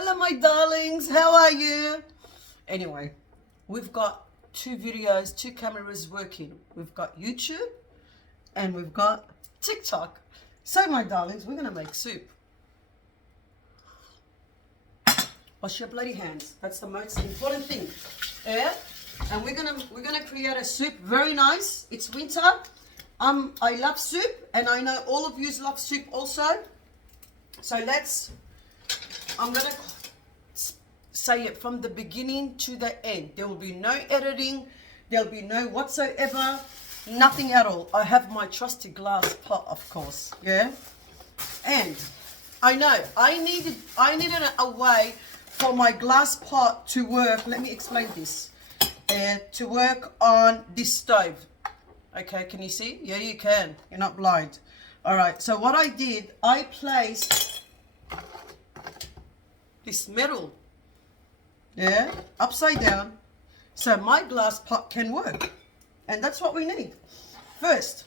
Hello, my darlings. How are you? Anyway, we've got two videos, two cameras working. We've got YouTube and we've got TikTok. So, my darlings, we're going to make soup. Wash your bloody hands. That's the most important thing. Yeah? And we're gonna create a soup. Very nice. It's winter. I love soup, and I know all of you love soup also. So I'm gonna say it from the beginning to the end. There will be no editing. There'll be no whatsoever. Nothing at all. I have my trusty glass pot, of course. Yeah. And I know I needed a way for my glass pot to work. Let me explain this. To work on this stove. Okay, can you see? Yeah, you can. You're not blind. All right, so what I did, I placed this metal, yeah, upside down, so my glass pot can work. And that's what we need. First,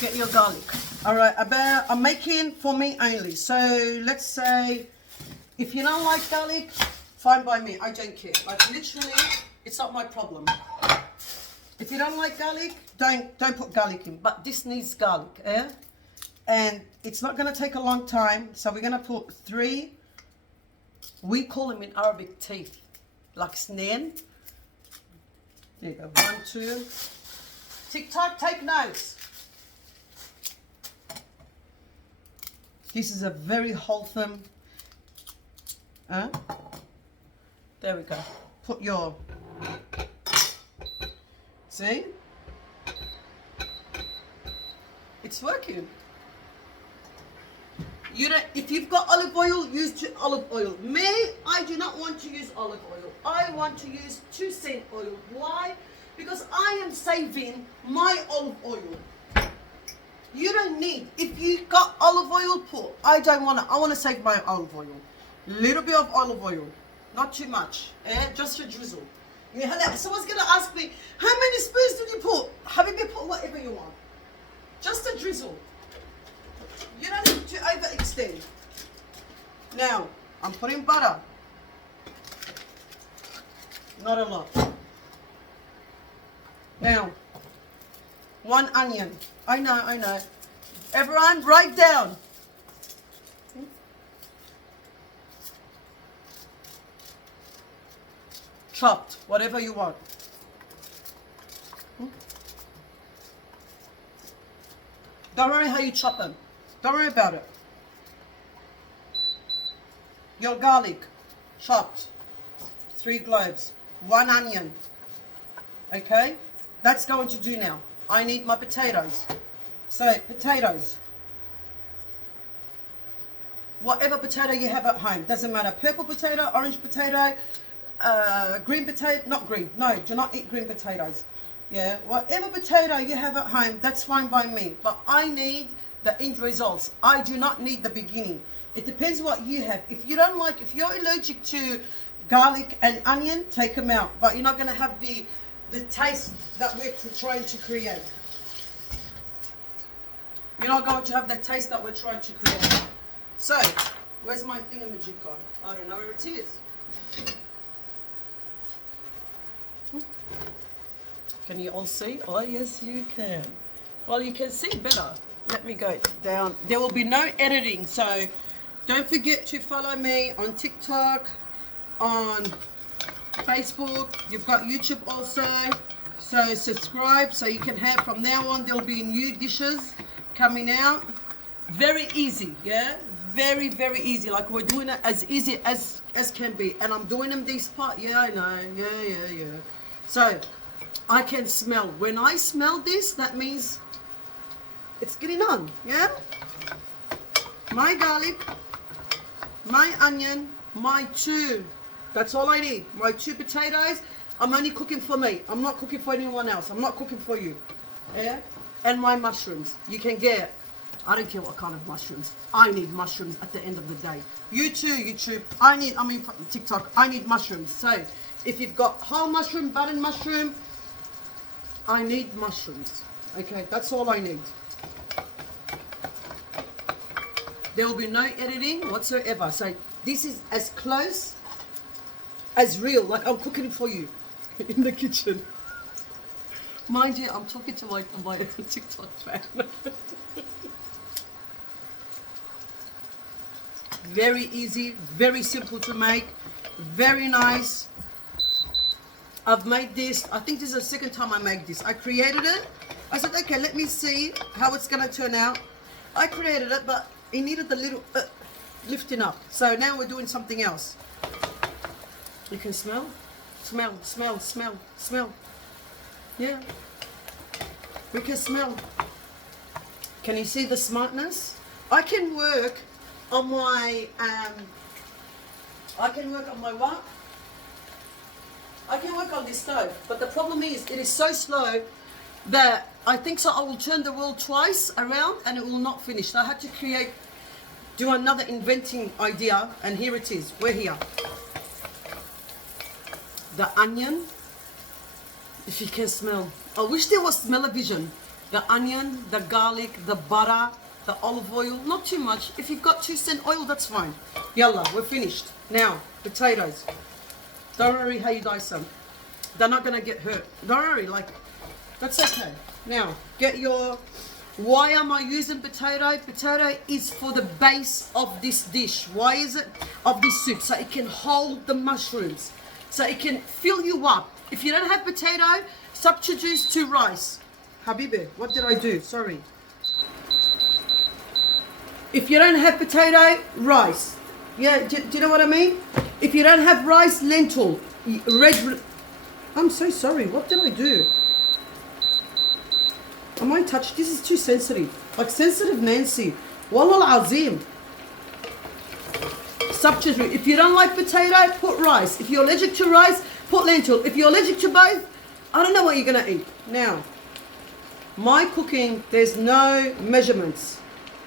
get your garlic. All right, I'm making for me only. So let's say, if you don't like garlic, fine by me. I don't care. Like literally, it's not my problem. If you don't like garlic, don't put garlic in. But this needs garlic, yeah? And it's not going to take a long time. So we're going to put 3. We call them in Arabic teeth, like sneen. There you go. 1, 2. TikTok, take notes. This is a very wholesome. There we go. Put your. See? It's working. You don't. If you've got olive oil, use olive oil. Me, I do not want to use olive oil. I want to use 2-cent oil. Why? Because I am saving my olive oil. You don't need. If you got olive oil, put. I don't want to. I want to save my olive oil. Little bit of olive oil, not too much. Just a drizzle. Yeah, someone's gonna ask me, how many spoons did you put? Habibi, put whatever you want. Just a drizzle. You don't need to overextend. Now, I'm putting butter. Not a lot. Now, 1 onion. I know. Everyone, write down. Chopped, whatever you want. Don't worry how you chop them. Don't worry about it. Your garlic, chopped. 3 cloves. 1 onion. Okay? That's going to do now. I need my potatoes. So, potatoes. Whatever potato you have at home. Doesn't matter. Purple potato, orange potato, green potato, not green, no, do not eat green potatoes. Yeah, whatever potato you have at home, that's fine by me. But I need the end results. I do not need the beginning. It depends what you have. If you don't like, if you're allergic to garlic and onion, take them out. But you're not going to have the taste that we're trying to create. You're not going to have the taste that we're trying to create. So, where's my thingamajig gone? I don't know where it is. Can you all see? Oh, yes, you can. Well, you can see better. Let me go down. There will be no editing, so don't forget to follow me on TikTok, on Facebook. You've got YouTube also. So subscribe so you can have, from now on, there'll be new dishes coming out. Very easy, yeah? Very, very easy. Like we're doing it as easy as can be. And I'm doing them this part. Yeah, I know. Yeah. So, I can smell. When I smell this, that means it's getting on, yeah? My garlic, my onion, my 2. That's all I need. My 2 potatoes. I'm only cooking for me. I'm not cooking for anyone else. I'm not cooking for you, yeah? And my mushrooms. You can get, I don't care what kind of mushrooms. I need mushrooms at the end of the day. You too, YouTube. TikTok. I need mushrooms. So, if you've got whole mushroom, button mushroom, I need mushrooms. Okay, that's all I need. There will be no editing whatsoever. So this is as close as real, like I'm cooking for you in the kitchen. Mind you, I'm talking to my TikTok fan. Very easy, very simple to make, very nice. I've made this, I think this is the second time I made this. I created it. I said, okay, let me see how it's going to turn out. I created it, but it needed a little lifting up. So now we're doing something else. You can smell? Smell, smell, smell, smell. Yeah. We can smell. Can you see the smartness? I can work on my, what? I can work on this stove, but the problem is it is so slow that I think so I will turn the wheel twice around and it will not finish. So I had to do another inventing idea, and here it is. We're here. The onion, if you can smell. I wish there was smell-o-vision. The onion, the garlic, the butter, the olive oil, not too much. If you've got 2 cent oil, that's fine. Yalla, we're finished. Now, potatoes. Don't worry how you dice them. They're not gonna get hurt. Don't worry, like, that's okay. Now, get your, why am I using potato? Potato is for the base of this dish. Why is it? Of this soup, so it can hold the mushrooms. So it can fill you up. If you don't have potato, substitute to rice. Habibi, what did I do? Sorry. If you don't have potato, rice. Yeah, do you know what I mean? If you don't have rice, lentil. I'm so sorry. What did I do? I might touch. This is too sensitive. Like sensitive Nancy. Wallah al-azim. Substitute. If you don't like potato, put rice. If you're allergic to rice, put lentil. If you're allergic to both, I don't know what you're going to eat. Now, my cooking, there's no measurements.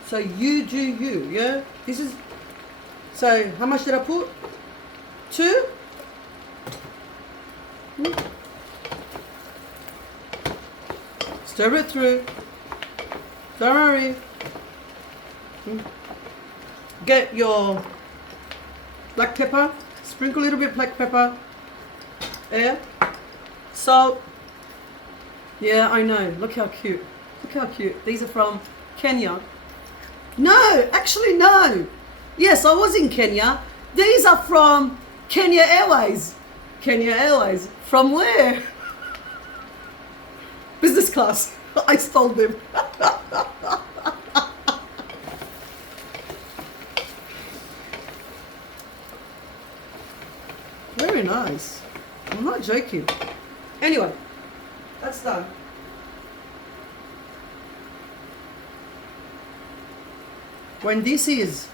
So you do you, yeah? This is, so how much did I put? 2? Stir it through. Don't worry. Get your black pepper. Sprinkle a little bit of black pepper. Yeah. Salt. Yeah, I know. Look how cute. Look how cute. These are from Kenya. No, actually no. Yes, I was in Kenya. These are from Kenya Airways. Kenya Airways. From where? Business class. I stole them. Very nice. I'm not joking. Anyway, that's done. When this is,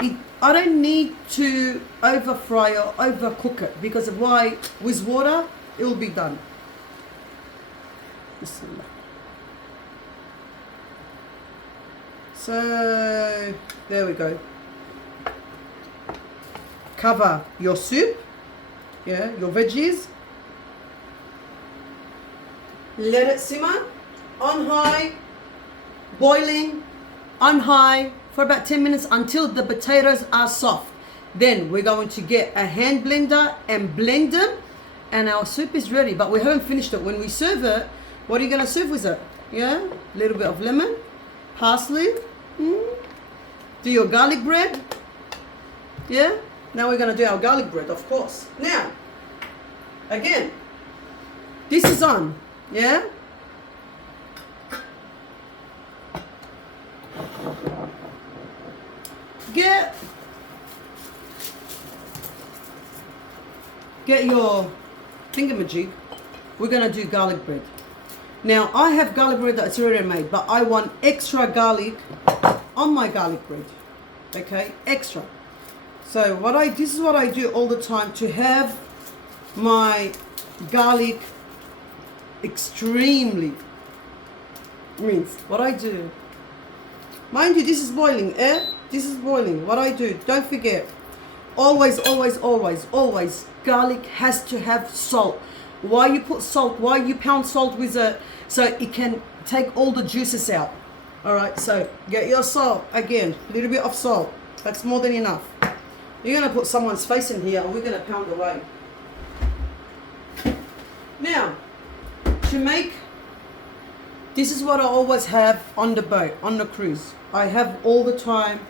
I don't need to over fry or overcook it, because of why, with water it will be done. Bismillah. So there we go. Cover your soup, yeah, your veggies. Let it simmer on high, boiling on high for about 10 minutes until the potatoes are soft. Then we're going to get a hand blender and blend them, and our soup is ready. But we haven't finished it. When we serve it, what are you going to serve with it? Yeah, a little bit of lemon, parsley. Do your garlic bread. Yeah, now we're going to do our garlic bread, of course. Now, again, this is on. Yeah. Get your thingamajig. We're going to do garlic bread. Now, I have garlic bread that's already made, but I want extra garlic on my garlic bread. Okay, extra. So this is what I do all the time to have my garlic extremely minced. What I do, mind you, this is boiling, this is boiling. What I do, don't forget, always, always, always, always, garlic has to have salt. Why you put salt? Why you pound salt with it? So it can take all the juices out. All right, so get your salt. Again, a little bit of salt. That's more than enough. You're going to put someone's face in here and we're going to pound away. Now, to make, this is what I always have on the boat, on the cruise. I have all the time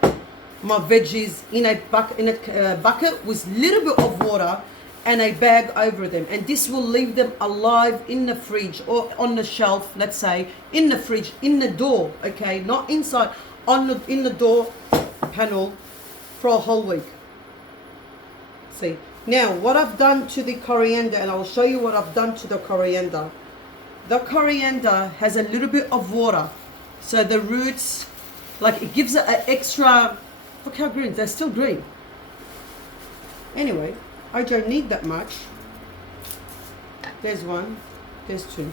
my veggies in a bucket with little bit of water and a bag over them, and this will leave them alive in the fridge or on the shelf, let's say in the fridge, in the door, okay, not inside, in the door panel for a whole week. See, now what I've done to the coriander, and I'll show you what I've done to the coriander. The coriander has a little bit of water, so the roots, like, it gives it an extra, look how green, they're still green. Anyway, I don't need that much. There's one, there's two.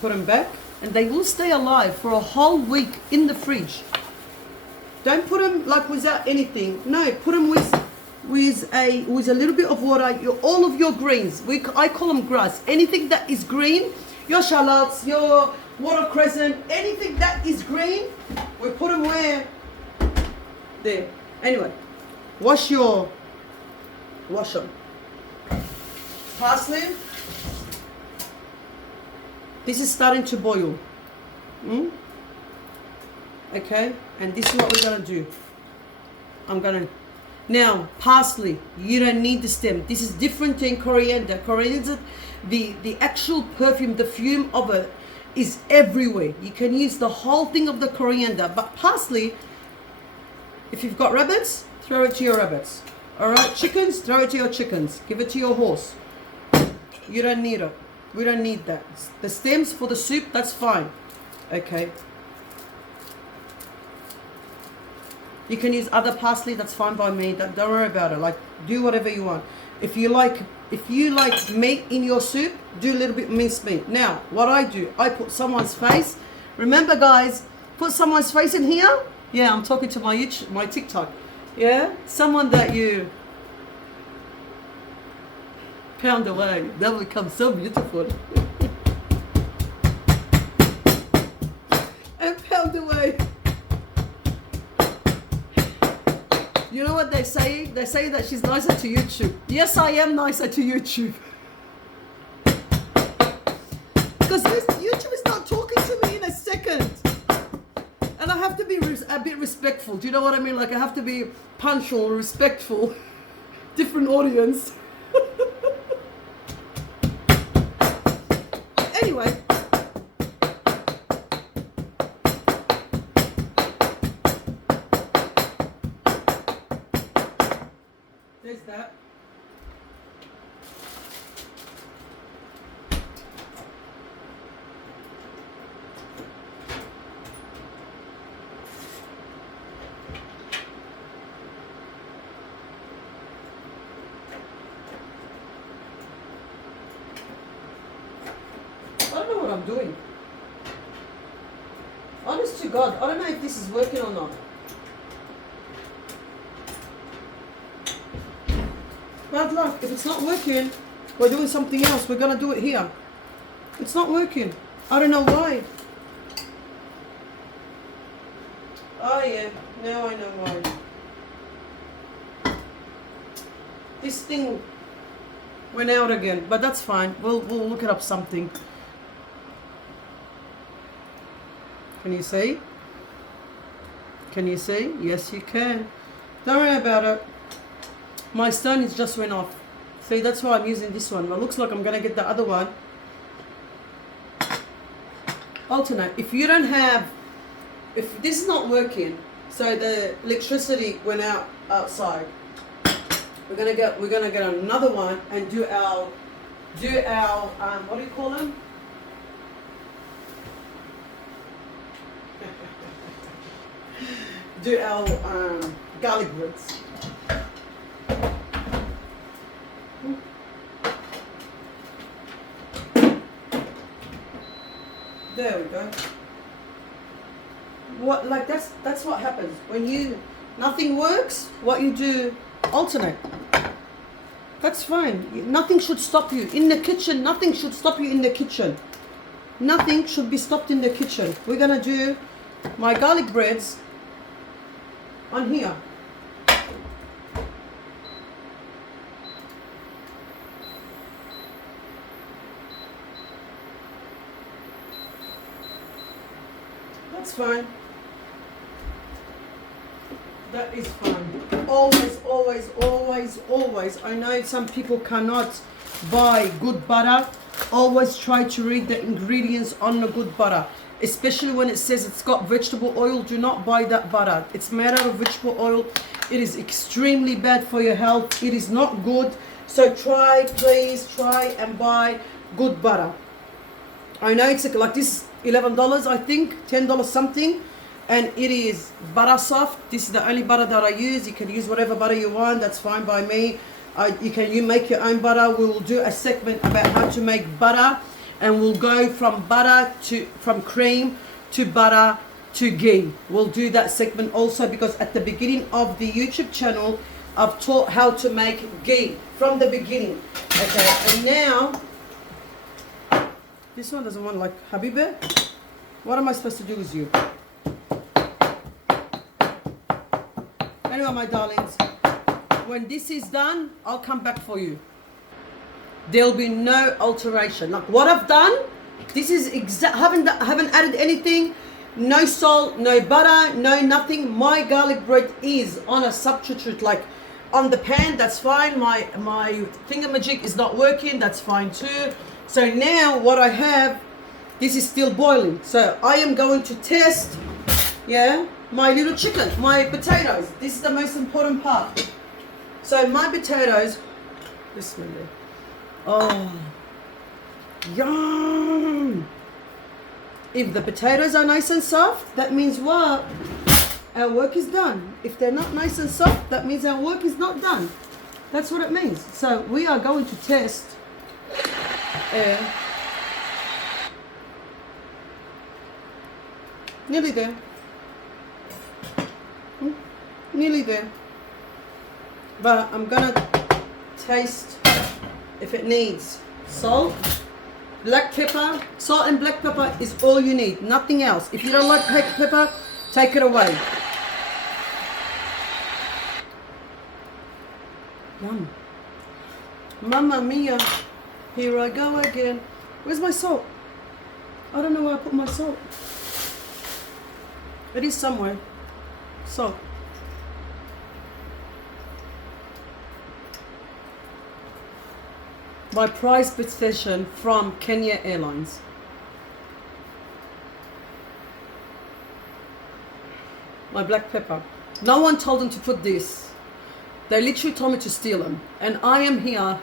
Put them back and they will stay alive for a whole week in the fridge. Don't put them like without anything. No, put them with a little bit of water. All of your greens, I call them grass. Anything that is green, your shallots, your water crescent, anything that is green, we put them where? There. Anyway, wash them. Parsley. This is starting to boil. Okay, and this is what we're gonna do. Now, parsley, you don't need the stem. This is different than coriander. Coriander, the actual perfume, the fume of it is everywhere. You can use the whole thing of the coriander, but parsley, if you've got rabbits, throw it to your rabbits. All right, chickens, throw it to your chickens. Give it to your horse. You don't need it. We don't need that. The stems for the soup, that's fine. Okay. You can use other parsley, that's fine by me. Don't worry about it. Like, do whatever you want. If you like meat in your soup, do a little bit minced meat. Now, what I do, I put someone's face. Remember, guys, put someone's face in here. Yeah, I'm talking to my TikTok. Yeah, someone that you pound away. That will become so beautiful. And pound away. You know what they say? They say that she's nicer to YouTube. Yes, I am nicer to YouTube. Because YouTube is not talking to me in a second. And I have to be a bit respectful. Do you know what I mean? Like, I have to be punctual, respectful. Different audience. Anyway. There's that. I don't know what I'm doing. Honest to God, I don't know if this is working or not. Bad luck. If it's not working, we're doing something else. We're going to do it here. It's not working. I don't know why. Oh yeah, now I know why. This thing went out again, but that's fine. We'll look it up something. Can you see? Can you see? Yes, you can. Don't worry about it. My stone is just went off. See, that's why I'm using this one. It looks like I'm going to get the other one. Alternate. If you don't have, if this is not working, so the electricity went out outside, we're gonna get another one and do our what do you call them? Do our garlic breads. There we go. What, like, that's what happens when nothing works. What you do, alternate. That's fine. Nothing should stop you in the kitchen. Nothing should stop you in the kitchen. Nothing should be stopped in the kitchen. We're gonna do my garlic breads on here. That's fine. That is fine. Always, always, always, always. I know some people cannot buy good butter. Always try to read the ingredients on the good butter. Especially when it says it's got vegetable oil. Do not buy that butter. It's made out of vegetable oil. It is extremely bad for your health. It is not good. So try, please try and buy good butter. I know it's like this, $11 I think, $10 something, and it is butter soft. This is the only butter that I use. You can use whatever butter you want, that's fine by me. You make your own butter. We will do a segment about how to make butter, and we'll go from cream to butter to ghee. We'll do that segment also, because at the beginning of the YouTube channel I've taught how to make ghee from the beginning. Okay, and now this one doesn't want like Habibi. What am I supposed to do with you? Anyway, my darlings, when this is done, I'll come back for you. There'll be no alteration. Like what I've done, this is haven't added anything. No salt, no butter, no nothing. My garlic bread is on a substitute, like on the pan. That's fine. My thingamajig is not working. That's fine too. So now what I have, this is still boiling. So I am going to test, yeah, my little chicken, my potatoes. This is the most important part. So my potatoes, bismillah. Oh, yum. If the potatoes are nice and soft, that means what? Our work is done. If they're not nice and soft, that means our work is not done. That's what it means. So we are going to test. Nearly there. Nearly there. But I'm gonna taste if it needs salt, black pepper. Salt and black pepper is all you need, nothing else. If you don't like black pepper, take it away. Yum. Mamma mia. Here I go again. Where's my salt? I don't know where I put my salt. It is somewhere. Salt. My prized possession from Kenya Airlines. My black pepper. No one told them to put this. They literally told me to steal them. And I am here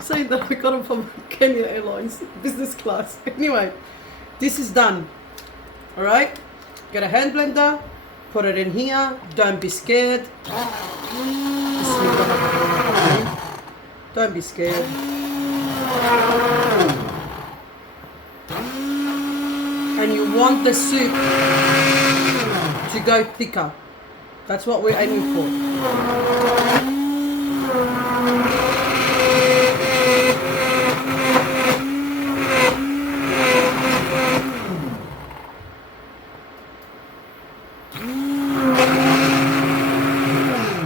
saying that I got them from Kenya Airlines, business class. Anyway, this is done. Alright? Get a hand blender, put it in here. Don't be scared. Don't be scared. And you want the soup to go thicker. That's what we're aiming for.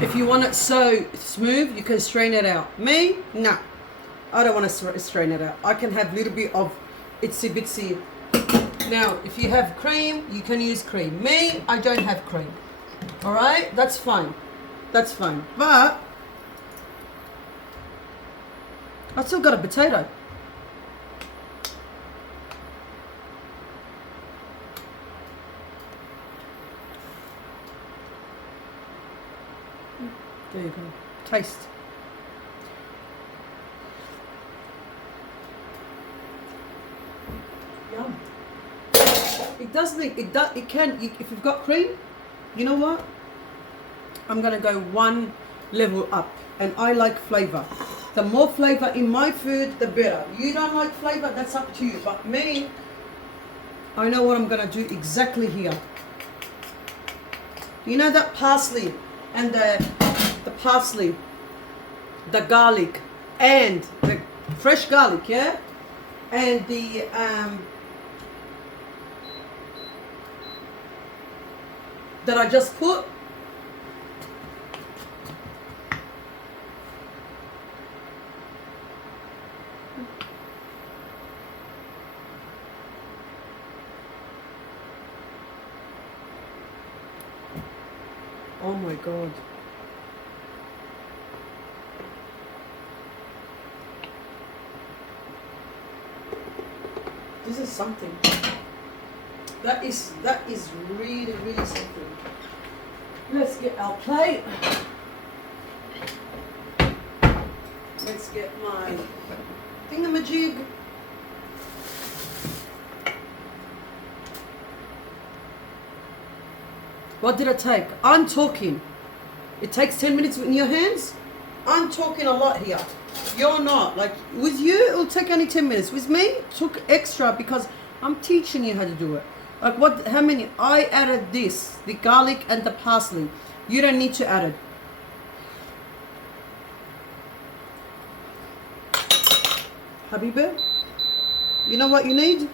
If you want it so smooth, you can strain it out. Me? Nah. I don't want to strain it out. I can have a little bit of itsy bitsy. Now, if you have cream, you can use cream. Me, I don't have cream. Alright? That's fine. That's fine. But I've still got a potato. There you go. Taste. Yum. It doesn't. It can. If you've got cream, you know what? I'm gonna go one level up, and I like flavor. The more flavor in my food, the better. You don't like flavor, that's up to you. But me, I know what I'm gonna do exactly here. You know that parsley and the parsley, the garlic, and fresh garlic, yeah, and the that I just put. Oh my God. This is something. That is really, really something. Let's get our plate. Let's get my thingamajig. What did I take? I'm talking. It takes 10 minutes in your hands. I'm talking a lot here. You're not. Like with you, it'll take only 10 minutes. With me, it took extra because I'm teaching you how to do it. Like what, how many? I added this, the garlic and the parsley. You don't need to add it. Habiba, you know what you need?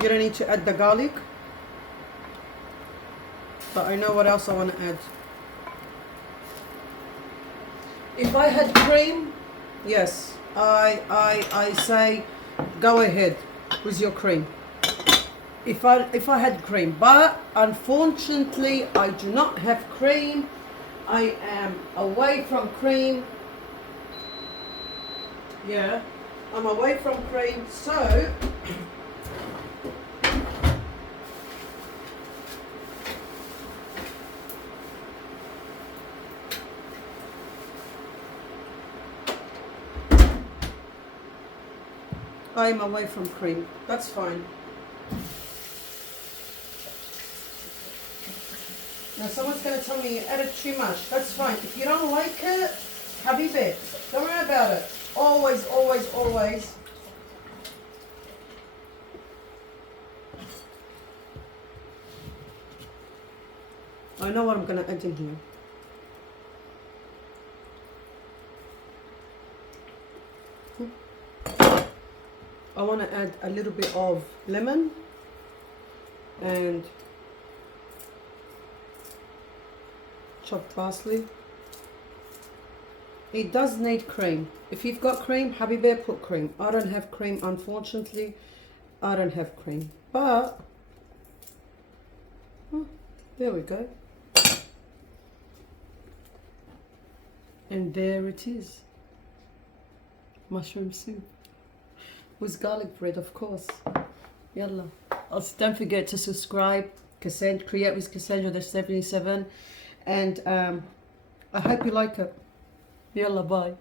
You don't need to add the garlic, but I know what else I want to add. If I had cream, yes, I say go ahead with your cream. If I had cream, but unfortunately I do not have cream. I am away from cream. Yeah, I'm away from cream, so I'm away from cream. That's fine. Now someone's going to tell me you added too much. That's fine. If you don't like it, habibi, don't worry about it. Always, always, always. I know what I'm going to add in here. I want to add a little bit of lemon and chopped parsley. It does need cream. If you've got cream, habibi, put cream. I don't have cream, unfortunately. I don't have cream, but oh, there we go. And there it is. Mushroom soup. With garlic bread, of course. Yalla. Also, don't forget to subscribe. Create with Cassandra the 77. And I hope you like it. Yalla, bye.